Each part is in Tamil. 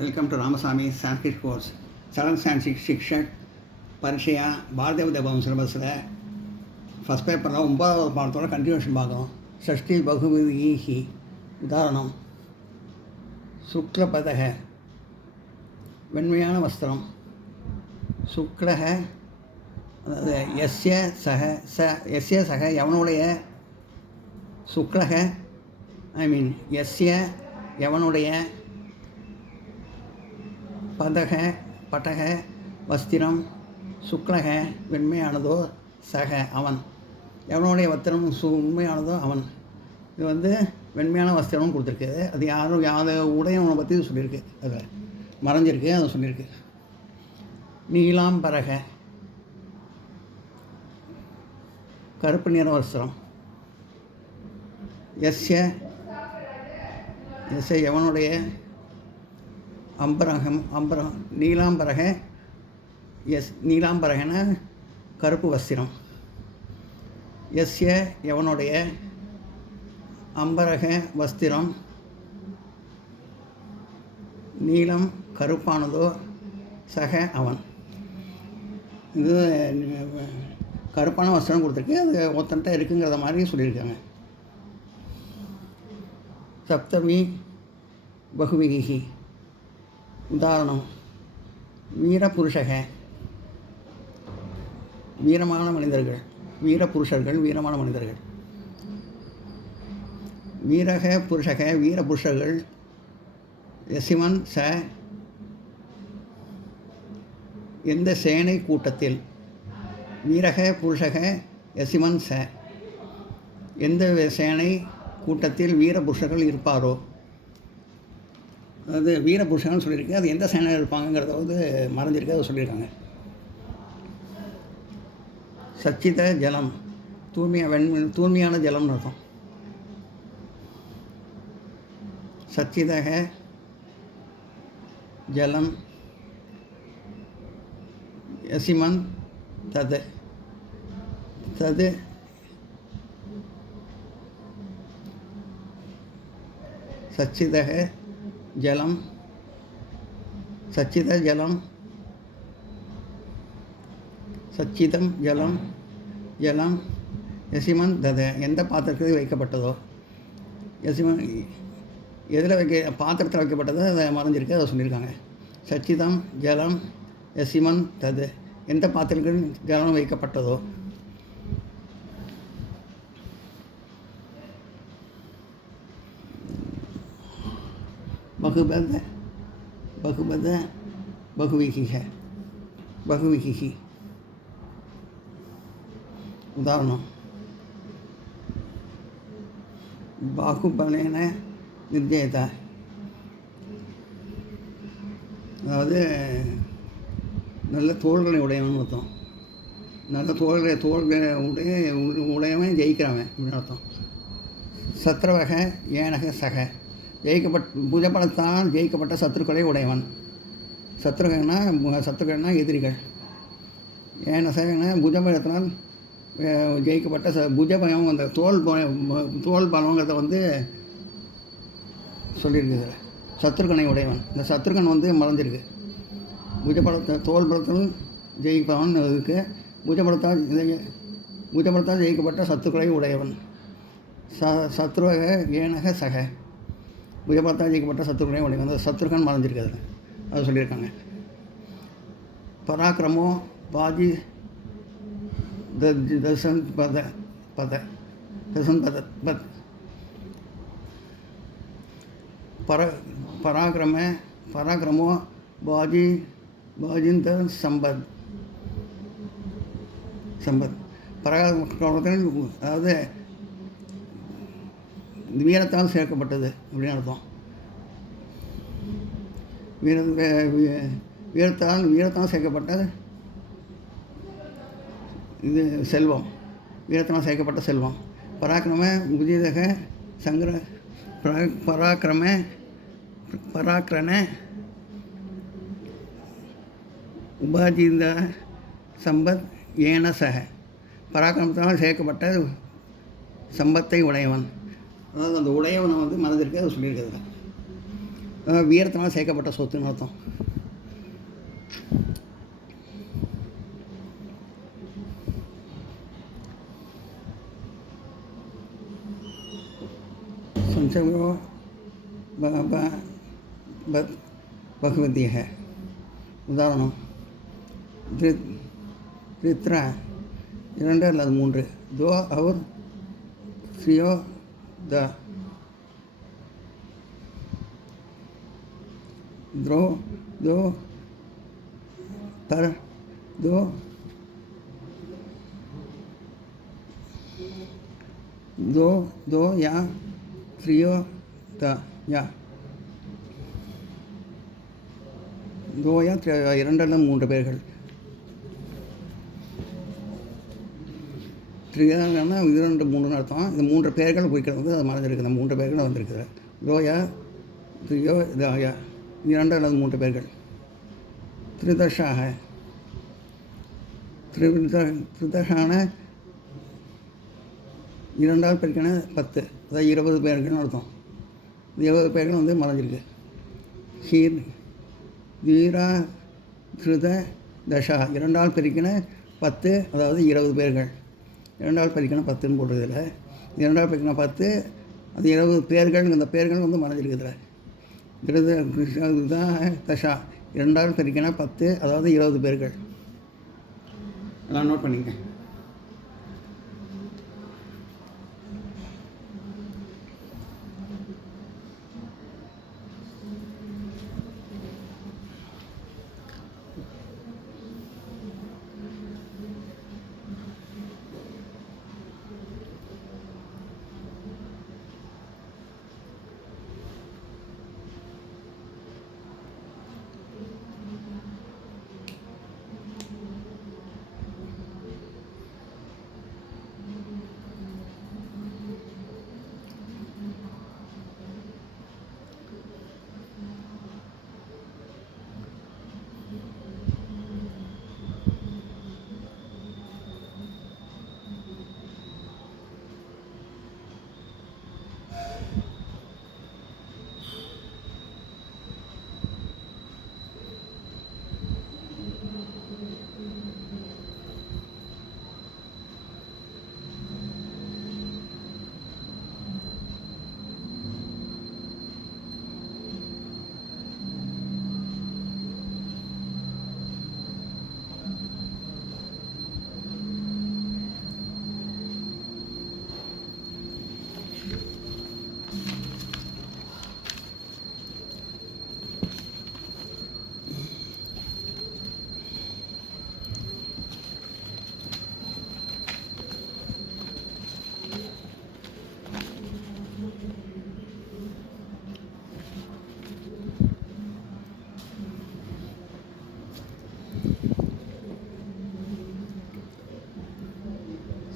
Welcome to Ramasamy Sanskrit course. 7th Sanskrit Shikshat Parishaya Bharadev Devam syllabusல ஃபஸ்ட் பேப்பரில் 9வது பாடத்தோட கண்டினியூஷன் பார்க்கணும். ஷஷ்டி பகுவிஹி. உதாரணம்: சுக்லபதக வெண்மையான வஸ்திரம். சுக்லக அதாவது எஸ்ய சக எவனுடைய, சுக்லக எஸ்ய எவனுடைய, பட்டக வஸ்திரம், சுக்லக வெண்மையானதோ, சக அவன், எவனுடைய வஸ்திரம் உண்மையானதோ அவன். இது வெண்மையான வஸ்திரம்னு கொடுத்துருக்கு. அது யாரை உடையவனை பற்றி சொல்லியிருக்கு, அதில் மறைஞ்சிருக்கு, அதை சொல்லியிருக்கு. நீலாம்பரக கருப்பு நிற வஸ்திரம். எஸ்ய எவனுடைய, அம்பரம் நீலாம்பரக, நீலாம்பரகன கருப்பு வஸ்திரம். எஸ்ய எவனுடைய, அம்பரக வஸ்திரம், நீலம் கருப்பானதோ, சக அவன். இது கருப்பான வஸ்திரம் கொடுத்துருக்கு, அது ஒத்தன்ட்ட இருக்குங்கிறத மாதிரி சொல்லியிருக்காங்க. சப்தமி பகுவிகி. உதாரணம்: வீரபுருஷக வீரமான மனிதர்கள், வீரபுருஷர்கள் வீரமான மனிதர்கள். வீரக புருஷக வீரபுருஷர்கள். யசிமன் ச எந்த சேனை கூட்டத்தில். வீரக புருஷக யசிமன் ச எந்த சேனை கூட்டத்தில் வீரபுருஷர்கள் இருப்பாரோ. அதாவது வீரபுருஷகன்னு சொல்லியிருக்கு, அது எந்த சேனையில் இருப்பாங்கங்கிறத மறைஞ்சிருக்கு, அதை சொல்லியிருக்காங்க. சச்சித ஜலம் தூய்மையான ஜலம்னு அர்த்தம். சச்சிதக ஜலம் யசிமன் தது சச்சிதக ஜலம் சச்சிதம் ஜலம் யசிமன் தத எந்த பாத்திரத்தில் வைக்கப்பட்டதோ. யசிமன் எதில் பாத்திரத்தில் வைக்கப்பட்டதோ அதை மறைஞ்சிருக்கு, அதை சொல்லியிருக்காங்க. சச்சிதம் ஜலம் யசிமன் தது எந்த பாத்திரத்தில் ஜலம் வைக்கப்பட்டதோ. பகுபத பகுவிகி. உதாரணம்: பாகுபலேன நிர்ஜயத. அதாவது நல்ல தோள்களை உடையவன் அர்த்தம். நல்ல தோள்களை உடையவன் ஜெயிக்கிறவன் அப்படின்னு அர்த்தம். சத்ரவக ஏனக சக புஜபலத்தால் ஜெயிக்கப்பட்ட சத்துருக்களை உடையவன். சத்துருக்கள்னா எதிரிகள். ஏனசகன புஜபலத்தினால் ஜெயிக்கப்பட்ட புஜபயம், அந்த தோல் பலங்கிறத சொல்லியிருக்கு. சத்ருகனை உடையவன், இந்த சத்ருகன் மறைஞ்சிருக்கு. தோல் பலத்தில் ஜெயிப்பவன் இருக்கு. புஜபலத்தால் ஜெயிக்கப்பட்ட சத்துருக்களை உடையவன். சத்ருவக ஏனக சக புஜபலத்தால் ஜெயிக்கப்பட்ட சத்துருக்களை உடையவன். அந்த சத்ருகன் மறைஞ்சிருக்கு, அதில் அது சொல்லியிருக்காங்க. பராக்கிரமோ பாஜி தசன் பத் பராக்கிரமோ பாஜிந்த சம்பத். பராக்கிரமத்தில் அதாவது வீரத்தால் சேர்க்கப்பட்டது அப்படின்னு அர்த்தம். வீரத்தால் சேர்க்கப்பட்ட இது செல்வம், வீரத்தினால் சேர்க்கப்பட்ட செல்வம். பராக்கிரம உஜிதக சங்கர பராக்கிரண உபாஜிந்த சம்பத் ஏனசக பராக்கிரமத்தினால் சேர்க்கப்பட்ட சம்பத்தை உடையவன். அதாவது அந்த உடையவனை மனதிற்கு அதை சொல்லியிருக்கிறது. வீரத்தினால் சேர்க்கப்பட்ட சொத்துன்னு அர்த்தம். संसर्गो बहुविधः. உதாரணம் த்ரித்ரா 2 அல்லது 3, தோ அவர் ஸ்ரீயோ த द्रो दो तर दो दो दो या त्रियो த யா தோயா 2 அல்லது 3 பேர்கள். த்ரியானா 2 3 அர்த்தம். இது 3 பேர்கள் குறிக்கிறது வந்து அது மறைஞ்சிருக்கு. இந்த 3 பேர்கள் வந்திருக்குது. தோயா த்ரியோ தாயா 2 அல்லது 3 பேர்கள். திரிதஷாக திரிதஷான 2 பெருக்கான 10, அதாவது 20 பேர்கள்னு அர்த்தம். 20 பேர்கள் வந்து மறைஞ்சிருக்கு. ஹீர் வீரா கிருத தஷா 2 பெருக்கின 10, அதாவது 20 பேர்கள். 2 பெருக்கின 10ன்னு போடுறதில்ல. 2 பெருக்கின 10, அது 20 பேர்கள். இந்த பேர்கள் வந்து மறைஞ்சிருக்குதுல. கிருத கிருத தஷா 2 பெருக்கின 10, அதாவது 20 பேர்கள். எல்லாம் நோட் பண்ணிங்க.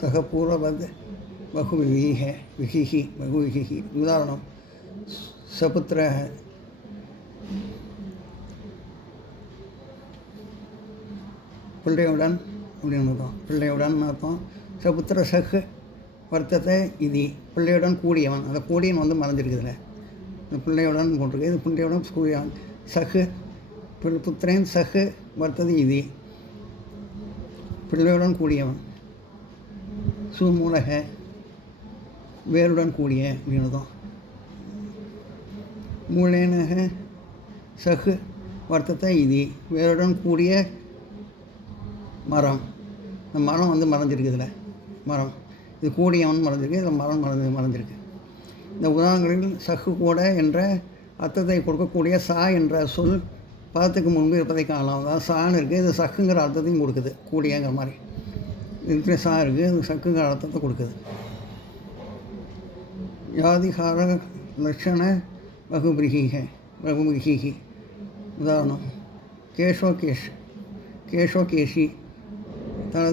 सह पूर्ववद बहुविधि विहिः बहुविहिः. உதாரணம் சபுத்திரः பிள்ளையுடன் அப்படின்னு அர்த்தம். பிள்ளையுடன் அர்த்தம். சபுத்திர சஹ் வர்த்தத்தை இது பிள்ளையுடன் கூடியவன். அந்த கூடியவன் வந்து மறைஞ்சிருக்குதுல. இந்த பிள்ளையுடன் போட்டிருக்கு. இது பிள்ளையுடன் கூடியவன். சஹ் புத்திரன் சஹ் வர்த்தது இது பிள்ளையுடன் கூடியவன். சுமூலக வேருடன் கூடிய அப்படின்னு தான். மூலேனக சஹு வர்த்தத்தை இது வேருடன் கூடிய மரம். இந்த மரம் வந்து மறைஞ்சிருக்குதுல. மரம் இது கூடியவன் மறைஞ்சிருக்கு. இதில் மரம் மறைஞ்சிருக்கு. இந்த உதாரணங்களில் சஹு கூட என்ற அர்த்தத்தை கொடுக்கக்கூடிய சா என்ற சொல் பதத்துக்கு முன்பு இருப்பதை காணலாம். அதாவது சான்னு இருக்குது. இது சஹுங்கிற அர்த்தத்தையும் கொடுக்குது. கூடியங்கிற மாதிரி இருக்கிற சா இருக்குது. இது சக்குங்கிற அர்த்தத்தை கொடுக்குது. யாதிகார லட்சண வகுபிரிகி. உதாரணம் கேஷோ கேஷி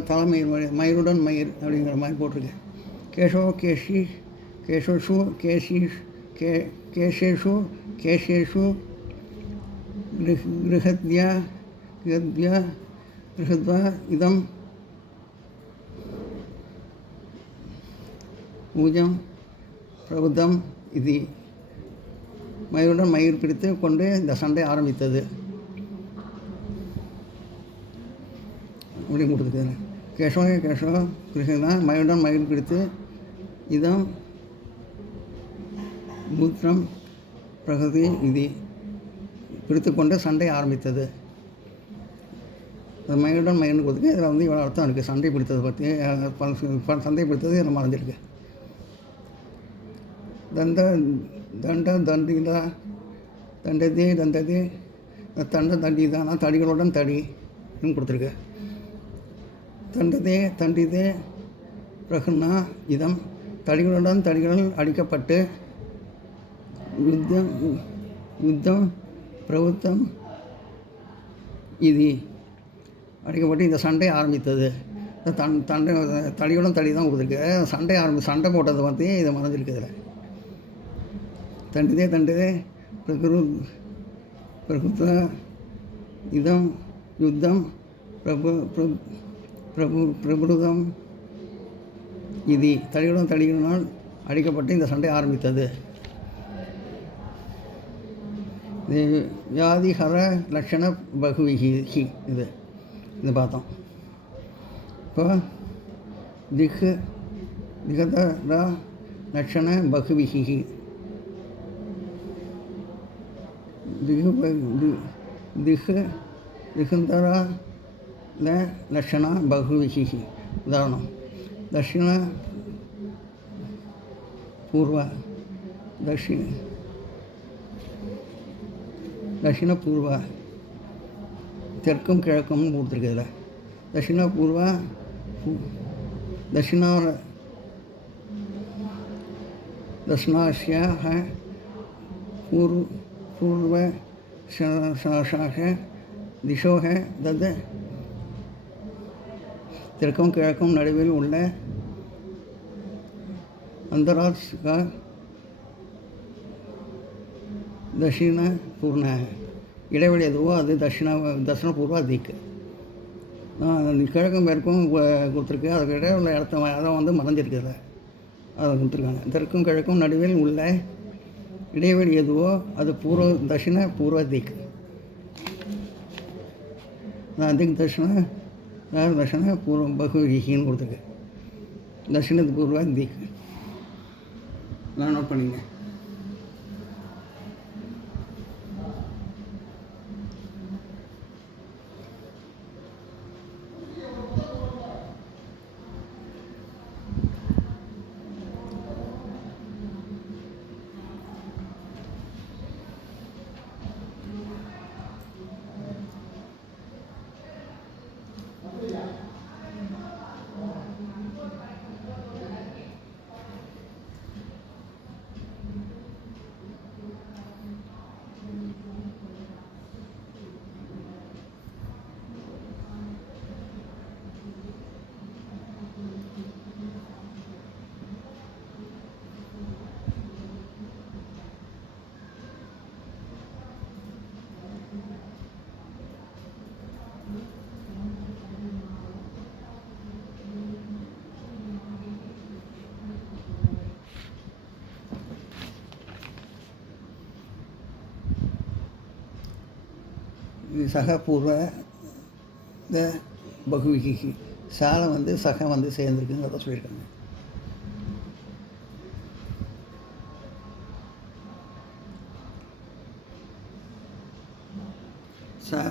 தலைமயிர் மயிருடன் மயிர் அப்படிங்கிற மாதிரி போட்டிருக்கேன். கேஷோ கேஷி கேஷோஷு கேஷி கேஷேஷு கேஷேஷு கிருஹத்யா கிருஹத்வா இதம் ஊஜம் பிரபுதம் இது மயிருடன் மயிர் பிடித்து கொண்டு இந்த சண்டை ஆரம்பித்தது அப்படின்னு கொடுத்துருக்காரு. கேசவ கிருஷ்ணா மயிருடன் மயிர் பிடித்து இதம் மூத்திரம் பிரகதி இது பிடித்து கொண்டு சண்டை ஆரம்பித்தது. அது மயிருடன் மயிர்னு கொடுத்துருக்கு. இதில் வந்து இவ்வளோ அர்த்தம் இருக்குது. சண்டை பிடித்ததை பற்றி சண்டை பிடித்தது இதில் மறைஞ்சிருக்கு. தண்டிதா தண்டதி தண்டிதானா தடிகளுடன் தடின்னு கொடுத்துருக்கு. தண்டிதே பிரகுன்னா இதம் தடிகளுடன் தடிகள் அடிக்கப்பட்டு யுத்தம் பிரபுத்தம் இது அடிக்கப்பட்டு இந்த சண்டை ஆரம்பித்தது. தடியுடன் தடி தான் கொடுத்துருக்கு. சண்டை போட்டது வந்து இதை மறைஞ்சிருக்கு. இதில் தண்டிதே பிரகுத்த இதம் யுத்தம் பிரபுதம் இது தடிகளினால் அடிக்கப்பட்டு இந்த சண்டை ஆரம்பித்தது. வியாதிஹர லட்சண பகுவிஹி இது பார்த்தோம். இப்போ திகதர லட்சண பகுவிஹி திகந்தர லட்சண பகுவிஹி. உதாரணம் தட்சிண பூர்வ தெற்கும் கிழக்கும் கொடுத்துருக்கு. இதில் தட்சிண பூர்வ தட்சிணாஸ்யாக பூர்வ திசோக தத் தெற்கும் கிழக்கும் நடுவில் உள்ள அந்தராத்ஸ்கா தட்சிண பூர்ண இடைவெளி எதுவோ அது தட்சிண பூர்வ திக்கு. கிழக்கும் மேற்கும் கொடுத்துருக்கு. அதுக்கு இடையே உள்ள இடத்த அதை வந்து மறைஞ்சிருக்குது. அதை கொடுத்துருக்காங்க. தெற்கும் கிழக்கும் நடுவில் உள்ள இடைவெளி எதுவோ அது தட்சிண பூர்வ திக். திக் தட்சிண பூர்வ பகுவிஹின்னு கொடுத்துருக்கு. தட்சிண பூர்வ திக். நான் நோட் பண்ணிங்க. சக பூர்வ பகுவிகி சாலை வந்து சக வந்து சேர்ந்துருக்குங்கிறத சொல்லியிருக்காங்க.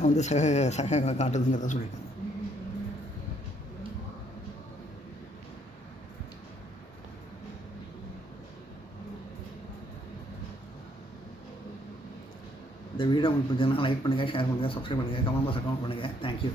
வந்து சக காட்டுதுங்கிறத சொல்லியிருக்காங்க. இந்த வீடியோ உங்களுக்கு பிடிச்சதுன்னா லைக் பண்ணுங்கள், ஷேர் பண்ணுங்கள், சப்ஸ்கிரைப் பண்ணுங்கள், கமெண்ட் பாக்ஸ் அக்கௌண்ட் பண்ணுங்கள். தேங்க்யூ.